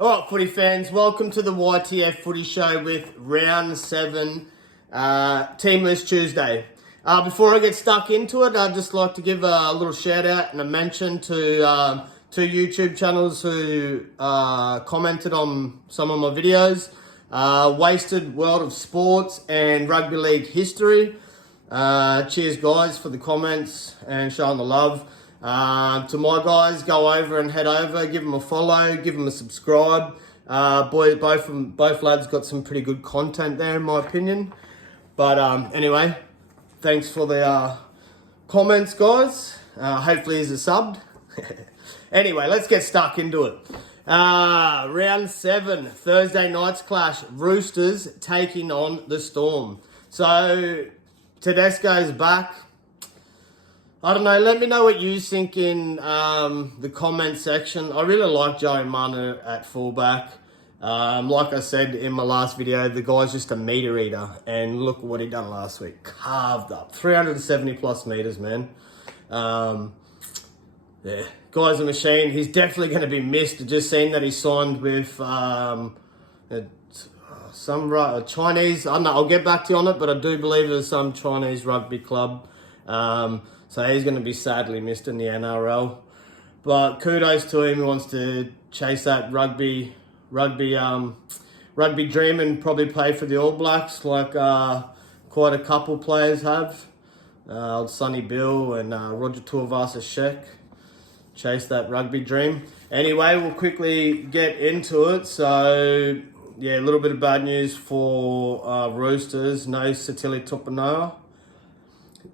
All right, footy fans, welcome to the YTF Footy Show with Round 7, Team List Tuesday. Before I get stuck into it, I'd just like to give a little shout out and a mention to two YouTube channels who commented on some of my videos. Wasted World of Sports and Rugby League History. Cheers guys for the comments and showing the love. To my guys, go over and head over, give them a follow, give them a subscribe. Both lads got some pretty good content there in my opinion. But anyway, thanks for the comments guys. Hopefully he's a subbed. Anyway, let's get stuck into it. Round 7, Thursday night's clash. Roosters taking on the Storm. So, Tedesco's back. I don't know, let me know what you think in the comment section. I really like Joey Manu at fullback. Like I said in my last video, the guy's just a meter eater. And look what he done last week. Carved up. 370 plus meters, man. Yeah, guy's a machine. He's definitely going to be missed. Just seeing that he signed with some Chinese, I don't know, I'll get back to you on it, but I do believe there's some Chinese rugby club. So he's going to be sadly missed in the NRL. But kudos to him. He wants to chase that rugby dream and probably play for the All Blacks like quite a couple players have. Old Sonny Bill and Roger Tuivasa-Sheck chase that rugby dream. Anyway, we'll quickly get into it. So, yeah, a little bit of bad news for Roosters. No Satili Tupanoa.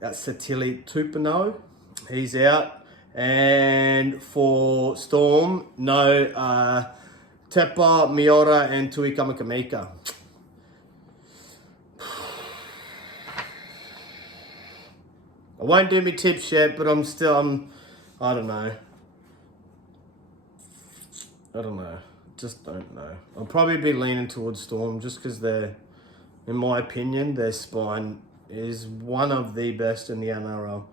Satili Tupano, he's out. And for Storm, no Tepa, Miora, and Tui Kamakamika. I won't do my tips yet, but I don't know. Just don't know. I'll probably be leaning towards Storm just because they're, in my opinion, their spine is one of the best in the NRL.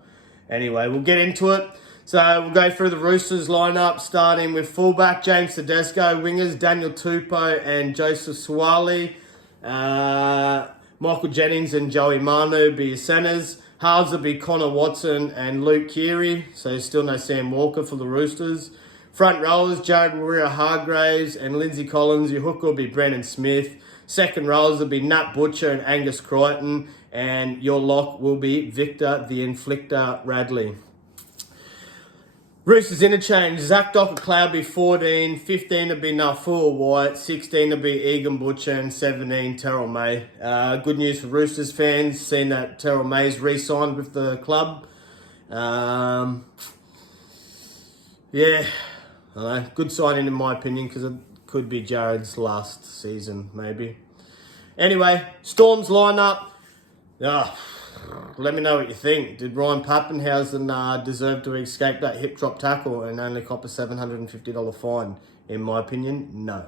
Anyway, we'll get into it. So we'll go through the Roosters lineup, starting with fullback James Tedesco, wingers Daniel Tupou and Joseph Suaalii. Michael Jennings and Joey Manu be your centres. Halves will be Connor Watson and Luke Keary. So still no Sam Walker for the Roosters. Front rowers Jared Waerea-Hargreaves and Lindsay Collins. Your hooker will be Brendan Smith. Second rows will be Nat Butcher and Angus Crichton. And your lock will be Victor the Inflictor Radley. Roosters interchange. Zach Docker-Cloud will be 14. 15 will be Nafua White. 16 will be Egan Butcher. And 17, Terrell May. Good news for Roosters fans. Seeing that Terrell May's re-signed with the club. Yeah. I don't know. Good signing in my opinion because it could be Jared's last season maybe. Anyway, Storm's lineup. Let me know what you think. Did Ryan Pappenhausen deserve to escape that hip drop tackle and only cop a $750 fine? In my opinion, no.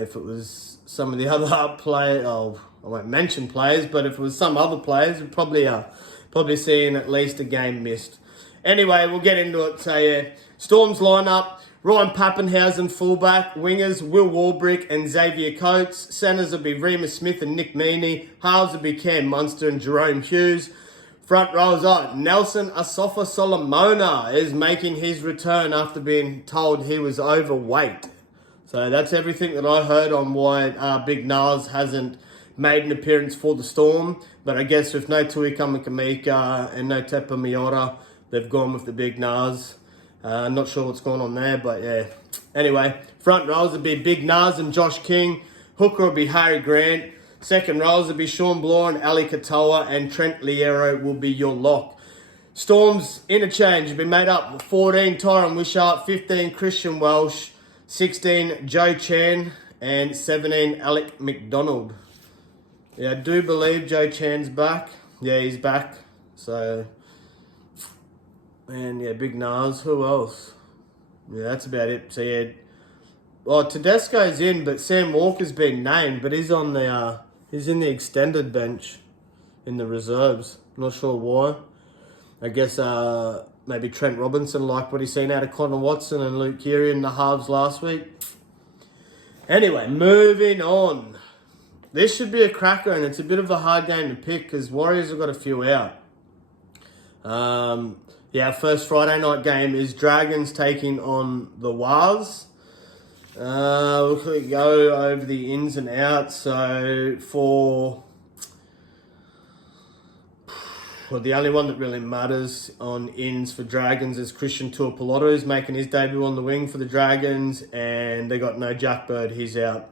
If it was some of the other players, I won't mention players, but if it was some other players, we'd probably seeing at least a game missed. Anyway, we'll get into it. So yeah, Storm's lineup. Ryan Pappenhausen, fullback. Wingers, Will Warbrick and Xavier Coates. Centres will be Remus Smith and Nick Meaney. Halves will be Cam Munster and Jerome Hughes. Front rows are Nelson Asafa Solomona is making his return after being told he was overweight. So that's everything that I heard on why Big Nars hasn't made an appearance for the Storm. But I guess with no Tui Kamakamika and no Tepa Miora, they've gone with the Big Nars. Not sure what's going on there, but yeah. Anyway, front rows will be Big Nars and Josh King. Hooker will be Harry Grant. Second rows will be Sean Bloor and Ali Katoa, and Trent Liero will be your lock. Storm's interchange will be made up of 14 Tyron Wishart, 15 Christian Welsh, 16 Joe Chan, and 17 Alec McDonald. Yeah, I do believe Joe Chan's back. Yeah, he's back. So, and yeah, Big Nars. Who else? Yeah, that's about it. So yeah, Tedesco's in, but Sam Walker's been named, but he's on the he's in the extended bench in the reserves. Not sure why. I guess maybe Trent Robinson liked what he's seen out of Connor Watson and Luke Keary in the halves last week. Anyway, moving on. This should be a cracker, and it's a bit of a hard game to pick because Warriors have got a few out. First Friday night game is Dragons taking on the Wars. We'll quickly go over the ins and outs. So the only one that really matters on ins for Dragons is Christian Tuipulotu, who's making his debut on the wing for the Dragons, and they got no Jack Bird, he's out.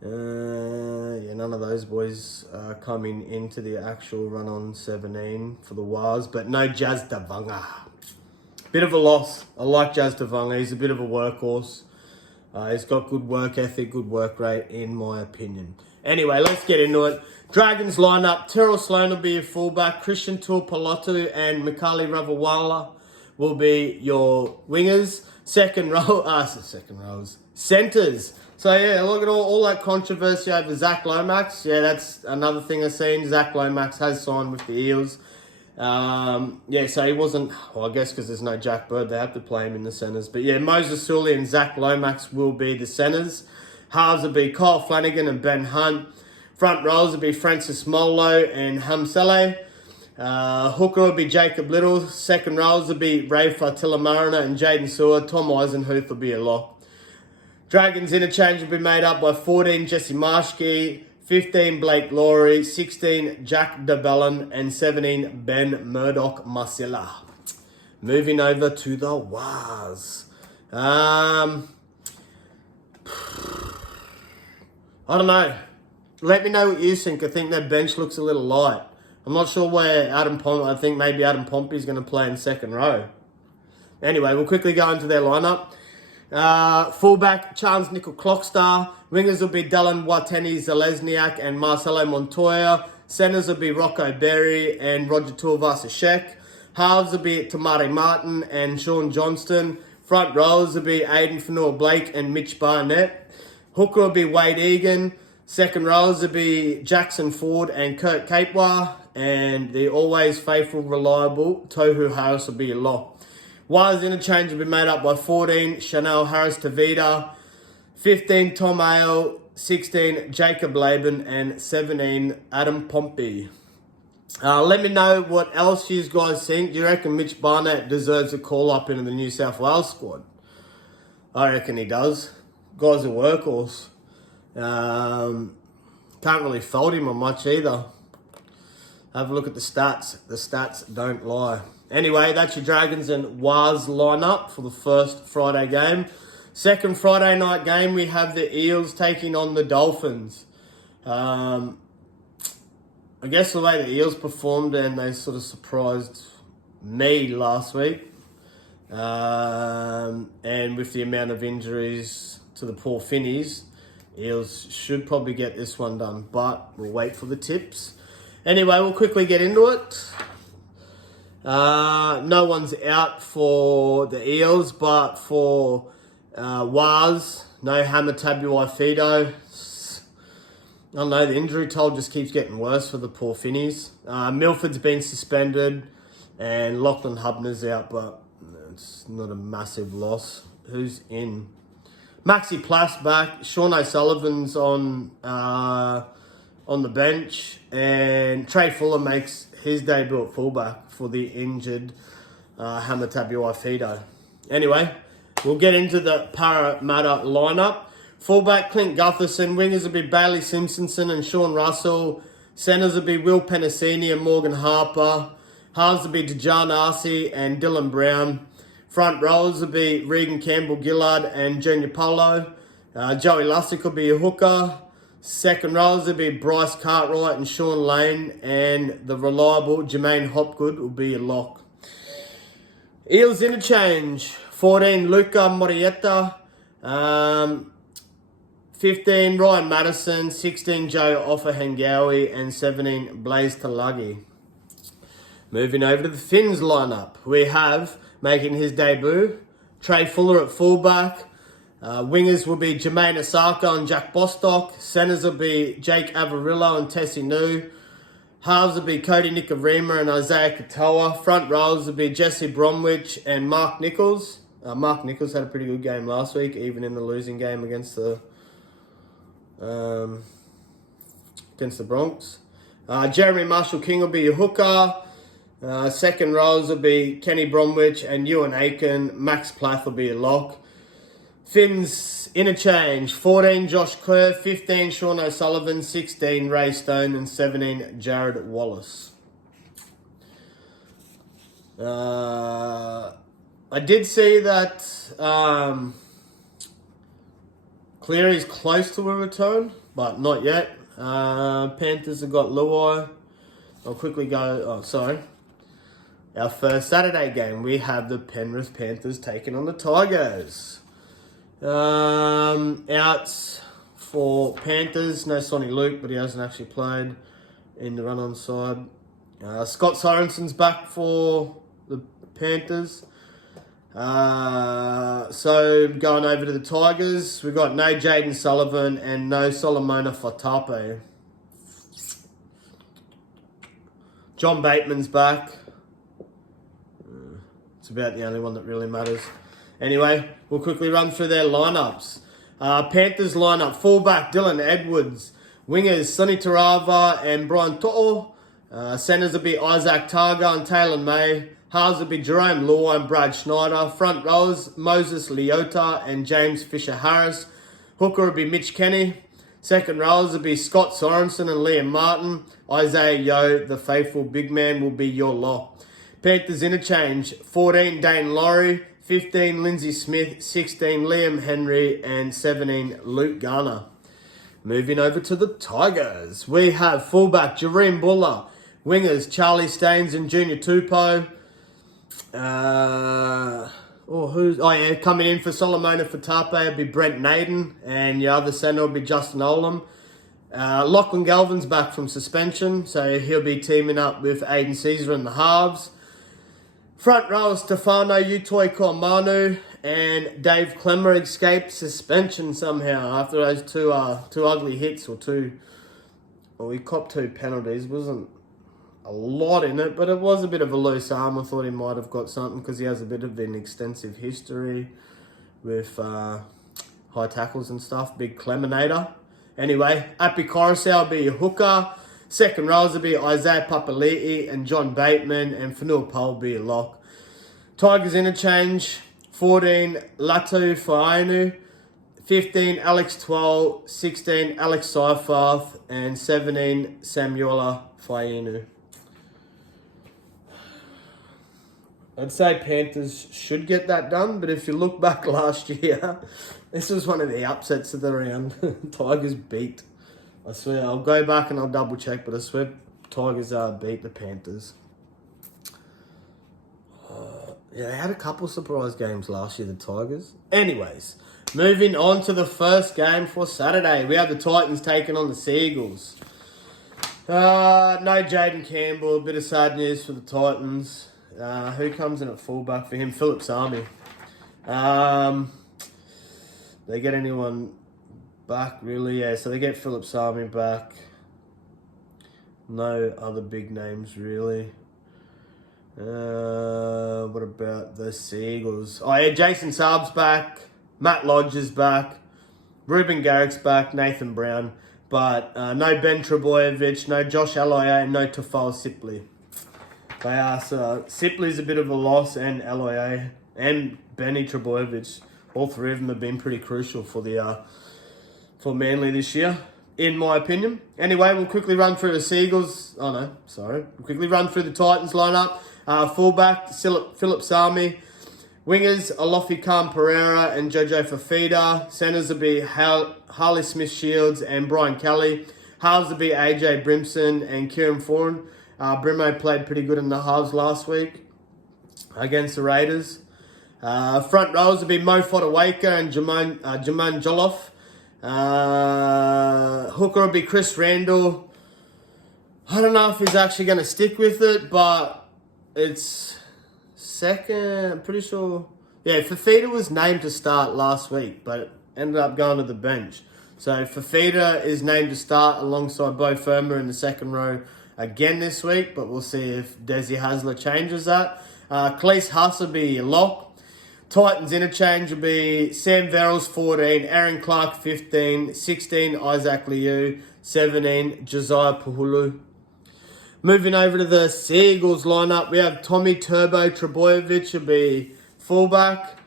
None of those boys are coming into the actual run on 17 for the Wars, but no Jazz Davanga. Bit of a loss. I like Jazz Davanga. He's a bit of a workhorse. He's got good work ethic, good work rate, in my opinion. Anyway, let's get into it. Dragons lineup. Terrell Sloan will be your fullback. Christian Tuipulotu and Mikali Ravawala will be your wingers. Centers. So yeah, look at all that controversy over Zach Lomax. Yeah, that's another thing I've seen. Zach Lomax has signed with the Eels. So he wasn't, I guess because there's no Jack Bird, they have to play him in the centres. But yeah, Moses Sully and Zach Lomax will be the centres. Halves will be Kyle Flanagan and Ben Hunt. Front rows will be Francis Molo and Hamsele. Hooker will be Jacob Little. Second rows will be Ray Fatila-Mariner and Jaden Seward. Tom Eisenhuth will be a lock. Dragons interchange will be made up by 14 Jesse Marshke, 15 Blake Laurie, 16 Jack DeBellin, and 17 Ben Murdoch-Masila. Moving over to the Wars. I don't know. Let me know what you think. I think their bench looks a little light. I'm not sure where I think maybe Adam Pompey's going to play in second row. Anyway, we'll quickly go into their lineup. Fullback, Charles Nickel Clockstar. Wingers will be Dylan Wateni-Zalesniak and Marcelo Montoya. Centers will be Rocco Berry and Roger Tuivasa-Sheck. Halves will be Tamari Martin and Sean Johnston. Front rows will be Aiden Fanua-Blake and Mitch Barnett. Hooker will be Wade Egan. Second rows will be Jackson Ford and Kurt Capewar. And the always faithful, reliable Tohu Harris will be your lock. Wires interchange will be made up by 14 Chanel Harris-Tavita, 15 Tom Ale, 16 Jacob Laban, and 17 Adam Pompey. Let me know what else you guys think. Do you reckon Mitch Barnett deserves a call up into the New South Wales squad? I reckon he does. Guy's a workhorse. Can't really fault him on much either. Have a look at the stats. The stats don't lie. Anyway, that's your Dragons and Wars lineup for the first Friday game. Second Friday night game, we have the Eels taking on the Dolphins. I guess the way the Eels performed, and they sort of surprised me last week. And with the amount of injuries to the poor Finnies, Eels should probably get this one done, but we'll wait for the tips. Anyway, we'll quickly get into it. No one's out for the Eels, but for Wars, no Hamatabuai-Fidow. I don't know, the injury toll just keeps getting worse for the poor Finnies. Milford's been suspended and Lachlan Hubner's out, but it's not a massive loss. Who's in? Maxi Plass back. Sean O'Sullivan's on the bench, and Trey Fuller makes his debut at fullback for the injured Hamatabuai-Fidow. Anyway, we'll get into the Parramatta lineup. Fullback, Clint Gutherson. Wingers will be Bailey Simpsonson and Sean Russell. Centers will be Will Penasini and Morgan Harper. Halves will be Dejan Arce and Dylan Brown. Front rows will be Regan Campbell-Gillard and Junior Polo. Joey Lussick will be a hooker. Second rows will be Bryce Cartwright and Sean Lane. And the reliable Jermaine Hopgood will be a lock. Eels interchange. 14, Luca Morietta. 15, Ryan Madison. 16, Joe Offahengawi. And 17, Blaze Talagi. Moving over to the Finns lineup. We have, making his debut, Trey Fuller at fullback. Wingers will be Jermaine Osaka and Jack Bostock. Centers will be Jake Avarillo and Tessie New. Halves will be Cody Nikorima and Isaiah Katoa. Front rows will be Jesse Bromwich and Mark Nichols. Mark Nichols had a pretty good game last week, even in the losing game against the against the Bronx. Jeremy Marshall-King will be your hooker. Second rows will be Kenny Bromwich and Ewan Aiken. Max Plath will be your lock. Finns interchange: 14 Josh Kerr, 15 Sean O'Sullivan, 16 Ray Stone, and 17 Jared Wallace. I did see that Cleary's close to a return, but not yet. Panthers have got Luai. I'll quickly go. Our first Saturday game, we have the Penrith Panthers taking on the Tigers. Outs for Panthers, no Sonny Luke, but he hasn't actually played in the run-on side. Scott Sorensen's back for the Panthers. So going over to the Tigers, we've got no Jaden Sullivan and no Solomona Fatape. John Bateman's back. It's about the only one that really matters. Anyway, we'll quickly run through their lineups. Panthers lineup: fullback Dylan Edwards, wingers Sonny Tarava and Brian To'o. Centers will be Isaac Targa and Taylor May. Halves will be Jerome Law and Brad Schneider. Front rows, Moses Leota and James Fisher-Harris. Hooker will be Mitch Kenny. Second rows will be Scott Sorensen and Liam Martin. Isaiah Yeo, the faithful big man, will be your lock. Panthers interchange: 14 Dane Laurie, 15 Lindsay Smith, 16 Liam Henry, and 17 Luke Garner. Moving over to the Tigers, we have fullback Jareem Buller, wingers Charlie Staines and Junior Tupou. Coming in for Solomona Fatape will be Brent Naden, and your other centre will be Justin Olam. Lachlan Galvin's back from suspension, so he'll be teaming up with Aiden Caesar in the halves. Front row, Stefano Utoi Kormanu and Dave Clemmer escaped suspension somehow after those two ugly hits he copped 2 penalties. Wasn't a lot in it, but it was a bit of a loose arm. I thought he might have got something because he has a bit of an extensive history with high tackles and stuff. Big Cleminator. Anyway, Api Coruscant will be your hooker. Second rows will be Isaiah Papali'i and John Bateman, and Fanua Pole will be your lock. Tigers interchange: 14 Latu Fainu, 15 Alex Twell, 16 Alex Seifarth, and 17 Samuela Fainu. I'd say Panthers should get that done, but if you look back last year, this was one of the upsets of the round. Tigers beat. I swear, I'll go back and I'll double check, but I swear Tigers beat the Panthers. They had a couple surprise games last year, the Tigers. Anyways, moving on to the first game for Saturday. We have the Titans taking on the Seagulls. No Jaden Campbell, a bit of sad news for the Titans. Who comes in at fullback for him? Philip Sami. They get anyone back, really? Yeah, so they get Philip Sami back. No other big names, really. What about the Seagulls? Oh, yeah, Jason Saab's back. Matt Lodge is back. Ruben Garrick's back. Nathan Brown. But no Ben Trebojevic, no Josh Aloiai, and no Tafal Sipley. So Sipley's a bit of a loss, and Aloiai and Benny Trebojevic. All three of them have been pretty crucial for Manly this year, in my opinion. Anyway, we'll quickly run through the Seagulls. We'll quickly run through the Titans lineup. Fullback, Philip Sami. Wingers, Alofi Khan Pereira and Jojo Fafita. Centers will be Harley Smith-Shields and Brian Kelly. Halves will be AJ Brimson and Kieran Foran. Brimo played pretty good in the halves last week against the Raiders. Front rows will be Mo Fodawaker and Jaman Jolloff. Hooker will be Chris Randall. I don't know if he's actually going to stick with it, but it's second. I'm pretty sure. Yeah, Fafita was named to start last week, but ended up going to the bench. So Fafita is named to start alongside Bo Firma in the second row again this week, but we'll see if Desi Hasler changes that. Cleese Huss will be your lock. Titans interchange will be Sam Verrills 14, Aaron Clark 15, 16 Isaac Liu, 17 Josiah Puhulu. Moving over to the Seagulls lineup, we have Tommy Turbo Trebojevic will be fullback.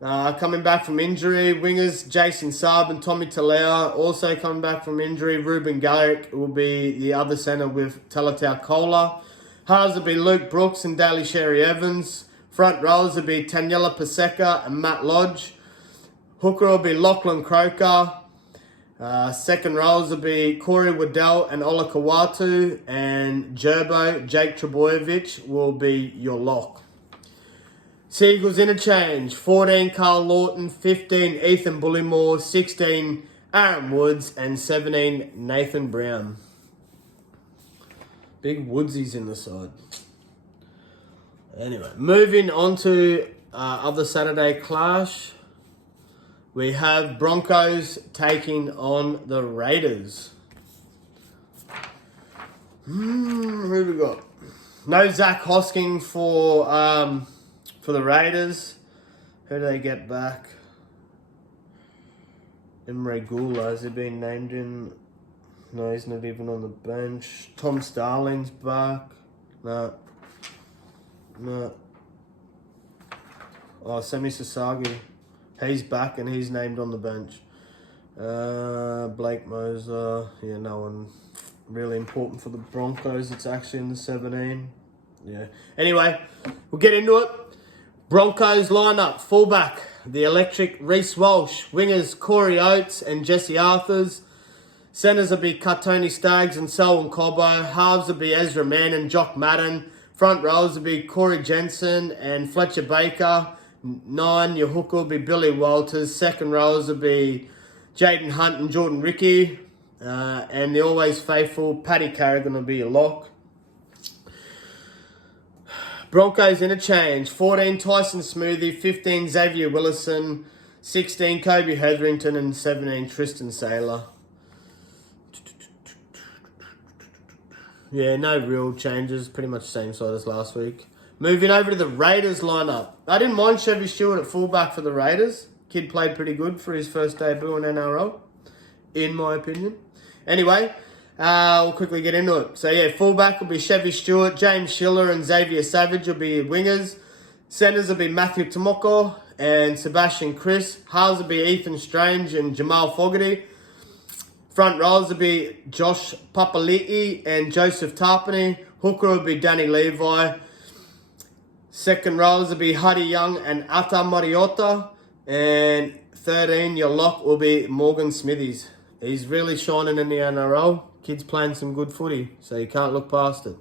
Coming back from injury, wingers Jason Saab and Tommy Talea. Also coming back from injury, Ruben Garrick will be the other centre with Talatau Kola. Halves will be Luke Brooks and Daly Sherry Evans. Front rows will be Taniela Paseka and Matt Lodge. Hooker will be Lachlan Croker. Second rows will be Corey Waddell and Ola Kawatu. And Gerbo, Jake Trebojevic, will be your lock. Seagulls interchange, 14 Carl Lawton, 15 Ethan Bullymore, 16 Aaron Woods, and 17 Nathan Brown. Big Woodsies in the side. Anyway, moving on to other Saturday clash. We have Broncos taking on the Raiders. Who we got? No Zach Hosking for the Raiders. Who do they get back? Imre Gula, has he been named in? No, he's not even on the bench. Tom Starling's back. No. Oh, Semi Sasagi. He's back and he's named on the bench. Blake Moser. Yeah, no one really important for the Broncos. It's actually in the 17. Yeah. Anyway, we'll get into it. Broncos lineup, fullback, the electric Reece Walsh. Wingers, Corey Oates and Jesse Arthurs. Centres will be Katoni Staggs and Selwyn Cobbo. Halves will be Ezra Mann and Jock Madden. Front rows will be Corey Jensen and Fletcher Baker. 9, your hooker will be Billy Walters. Second rows will be Jaden Hunt and Jordan Ricky. And the always faithful Paddy Carrigan will be your lock. Broncos interchange, 14 Tyson Smoothie, 15 Xavier Willison, 16 Kobe Hetherington, and 17 Tristan Saylor. Yeah, no real changes, pretty much the same side as last week. Moving over to the Raiders lineup. I didn't mind Chevy Stewart at fullback for the Raiders. Kid played pretty good for his first debut in NRL, in my opinion. Anyway, we'll quickly get into it. So yeah, fullback will be Chevy Stewart, James Schiller and Xavier Savage will be wingers. Centres will be Matthew Tomoko and Sebastian Chris. Halves will be Ethan Strange and Jamal Fogarty. Front rows will be Josh Papali'i and Joseph Tarpany. Hooker will be Danny Levi. Second rows will be Huddy Young and Ata Mariota. And 13, your lock will be Morgan Smithies. He's really shining in the NRL. Kid's playing some good footy, so you can't look past it.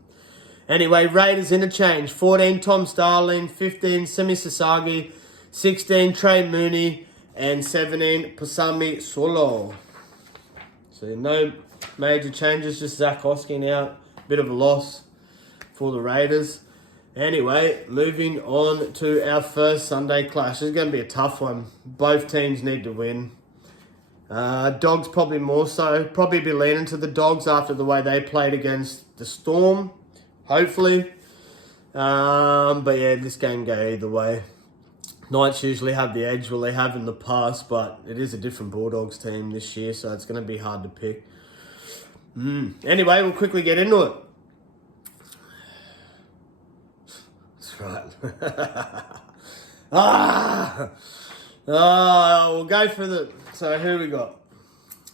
Anyway, Raiders interchange. 14, Tom Starling. 15, Semi Sasagi. 16, Trey Mooney. And 17, Pasami Solo. So no major changes, just Zach Hosking out. Bit of a loss for the Raiders. Anyway, moving on to our first Sunday clash. This is going to be a tough one. Both teams need to win. Dogs probably more so. Probably be leaning to the Dogs after the way they played against the Storm. Hopefully. But yeah, this game go either way. Knights usually have the edge, well they have in the past, but it is a different Bulldogs team this year, so it's going to be hard to pick. Anyway, we'll quickly get into it. That's right. We'll go for the... So who we got?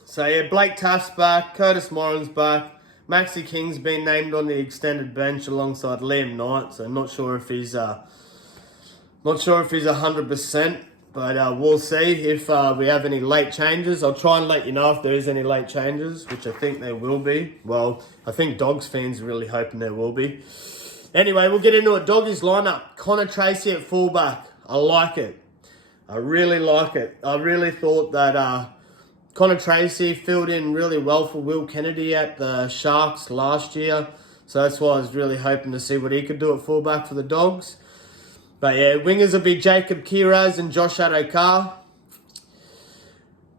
So yeah, Blake Taft's back, Curtis Moran's back, Maxi King's been named on the extended bench alongside Liam Knight, so I'm not sure if he's 100%, but we'll see if we have any late changes. I'll try and let you know if there is any late changes, which I think there will be. Well, I think Dogs fans are really hoping there will be. Anyway, we'll get into it. Doggies lineup. Connor Tracy at fullback. I like it. I really like it. I really thought that Connor Tracy filled in really well for Will Kennedy at the Sharks last year. So that's why I was really hoping to see what he could do at fullback for the Dogs. But yeah, wingers will be Jacob Kiraz and Josh Adokar.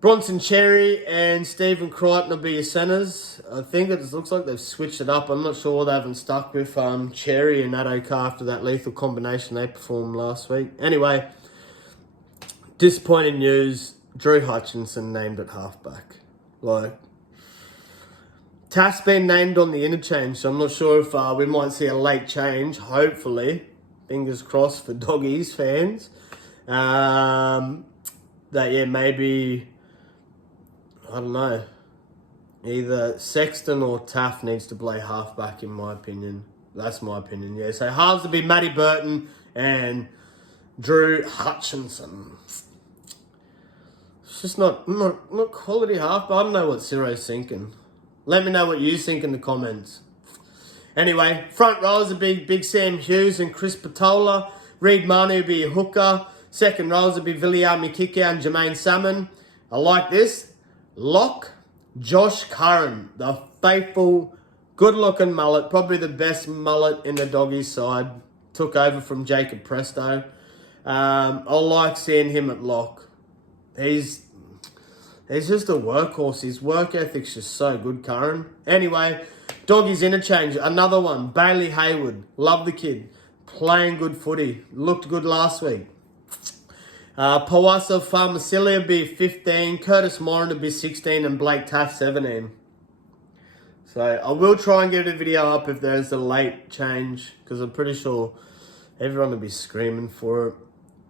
Bronson Cherry and Stephen Crichton will be your centres. I think it looks like they've switched it up. I'm not sure they haven't stuck with Cherry and Adokar after that lethal combination they performed last week. Anyway, disappointing news. Drew Hutchinson named at halfback. Like, Taff's been named on the interchange, so I'm not sure if we might see a late change. Hopefully, fingers crossed for Doggies fans. Maybe, I don't know, either Sexton or Taff needs to play halfback, in my opinion. That's my opinion, yeah. So halves would be Matty Burton and Drew Hutchinson. It's just not quality half, but I don't know what Ciro's thinking. Let me know what you think in the comments. Anyway, front rows would be Big Sam Hughes and Chris Patola. Reed Manu would be a hooker. Second rows would be Viliami Kikau and Jermaine Salmon. I like this. Lock, Josh Curran, the faithful, good-looking mullet, probably the best mullet in the Doggies side. Took over from Jacob Presto. I like seeing him at lock. He's just a workhorse. His work ethic's just so good, Curran. Anyway, Doggies interchange. Another one. Bailey Hayward. Love the kid. Playing good footy. Looked good last week. Pawasa Farmasili will be 15. Curtis Moran will be 16. And Blake Taff 17. So I will try and get a video up if there's a late change. Because I'm pretty sure everyone will be screaming for it.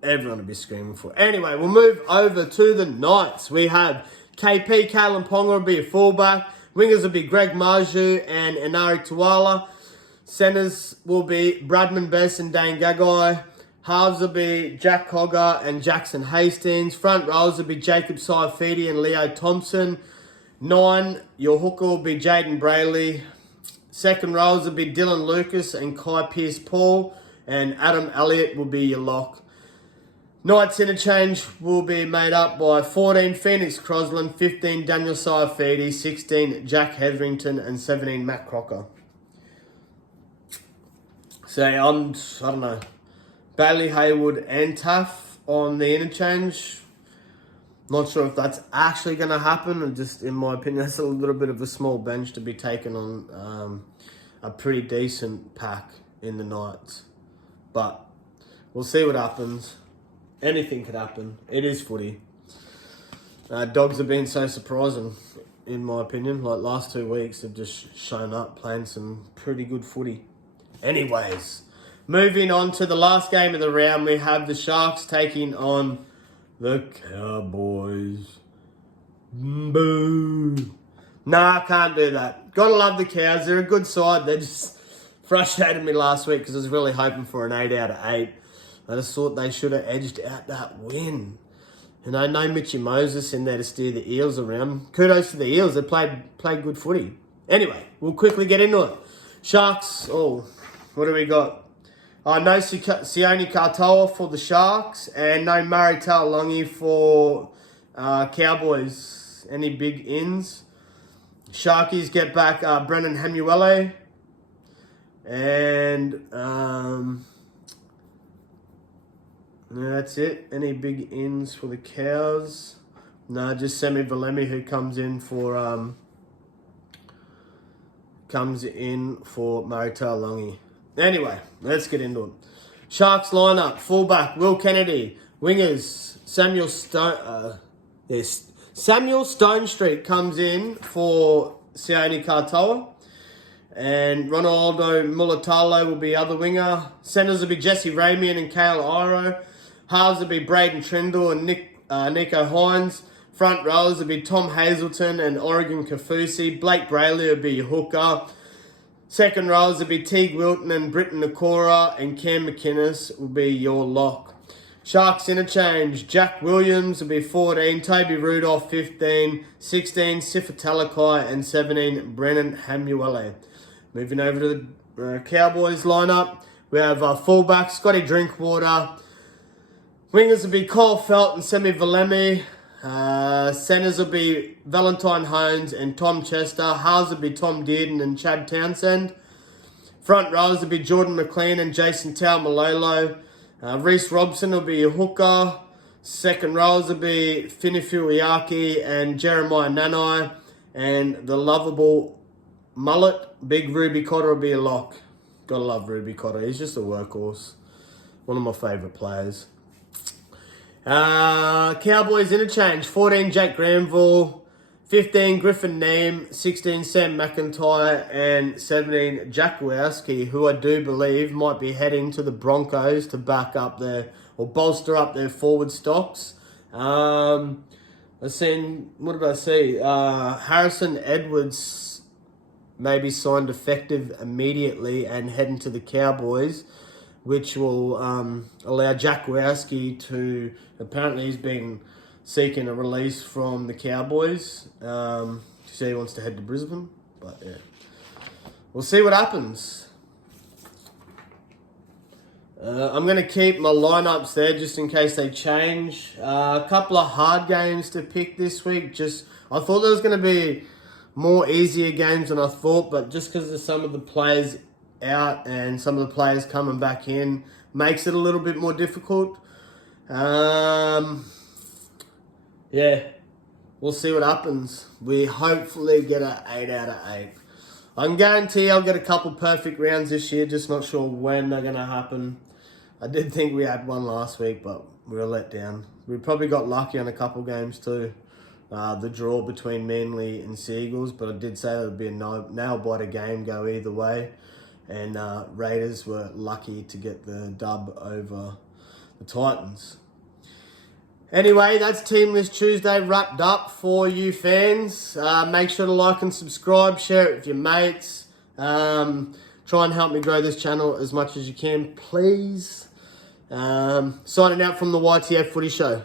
Anyway, we'll move over to the Knights. We have KP, Kalen Ponga will be a fullback. Wingers will be Greg Marju and Inari Tuala. Centers will be Bradman Bess and Dane Gagai. Halves will be Jack Cogger and Jackson Hastings. Front rows will be Jacob Saifidi and Leo Thompson. 9, your hooker will be Jaden Brayley. Second rows will be Dylan Lucas and Kai Pearce-Paul. And Adam Elliott will be your lock. Knights interchange will be made up by 14 Phoenix Crosland, 15 Daniel Saifidi, 16 Jack Hetherington, and 17 Matt Crocker. So I don't know, Bailey Hayward and Taff on the interchange. Not sure if that's actually going to happen, or just in my opinion, that's a little bit of a small bench to be taken on a pretty decent pack in the Knights. But we'll see what happens. Anything could happen. It is footy. Dogs have been so surprising, in my opinion. Like, last 2 weeks have just shown up playing some pretty good footy. Anyways, moving on to the last game of the round, we have the Sharks taking on the Cowboys. Boo. Nah, can't do that. Gotta love the Cows. They're a good side. They just frustrated me last week because I was really hoping for an 8 out of 8. I just thought they should have edged out that win. And I know Mitchy Moses in there to steer the Eels around. Kudos to the Eels. They played good footy. Anyway, we'll quickly get into it. Sharks. Oh, what do we got? No Sione Katoa for the Sharks. And no Murray Taulagi for Cowboys. Any big ins? Sharkies get back Brennan Hamuele. And that's it. Any big ins for the Cows? No, just Semi Valemi, who comes in for Murray Taulagi. Anyway, let's get into it. Sharks lineup: fullback Will Kennedy, wingers Samuel Stone Street comes in for Sione Katoa. And Ronaldo Mulatalo will be other winger. Centers will be Jesse Ramian and Kale Iro. Halves will be Braden Trindle and Nico Hines. Front rows will be Tom Hazelton and Oregon Kafusi. Blake Brayley will be your hooker. Second rows will be Teague Wilton and Britton Nakora. And Cam McInnes will be your lock. Sharks interchange. Jack Williams will be 14. Toby Rudolph 15. 16 Sifa Talakai and 17 Brennan Hamuele. Moving over to the Cowboys lineup. We have fullback Scotty Drinkwater. Wingers will be Cole Felt and Semi Valemi. Centers will be Valentine Holmes and Tom Chester. Halves will be Tom Dearden and Chad Townsend. Front rows will be Jordan McLean and Jason Taumalolo. Reece Robson will be your hooker. Second rows will be Finifu Iaki and Jeremiah Nanai. And the lovable mullet, Big Ruby Cotter, will be a lock. Gotta love Ruby Cotter. He's just a workhorse. One of my favourite players. Cowboys interchange, 14 Jack Granville, 15 Griffin Neem, 16 Sam McIntyre, and 17 Jack Wowski, who I do believe might be heading to the Broncos to back up their, or bolster up their forward stocks. I've seen, what did I see? Harrison Edwards maybe signed effective immediately and heading to the Cowboys, which will allow Jack Wowski to, apparently he's been seeking a release from the Cowboys. So he wants to head to Brisbane, but yeah. We'll see what happens. I'm going to keep my lineups there just in case they change. A couple of hard games to pick this week. I thought there was going to be more easier games than I thought, but just because of some of the players out and some of the players coming back in makes it a little bit more difficult. Yeah, we'll see what happens. We hopefully get an 8 out of 8. I can guarantee I'll get a couple perfect rounds this year, just not sure when they're going to happen. I did think we had one last week, but we were let down. We probably got lucky on a couple games too. The draw between Manly and Seagulls, but I did say there would be a nail-biter game, go either way. And Raiders were lucky to get the dub over the Titans. Anyway, that's Team List Tuesday wrapped up for you fans. Make sure to like and subscribe, share it with your mates. Try and help me grow this channel as much as you can, please. Signing out from the YTF Footy Show.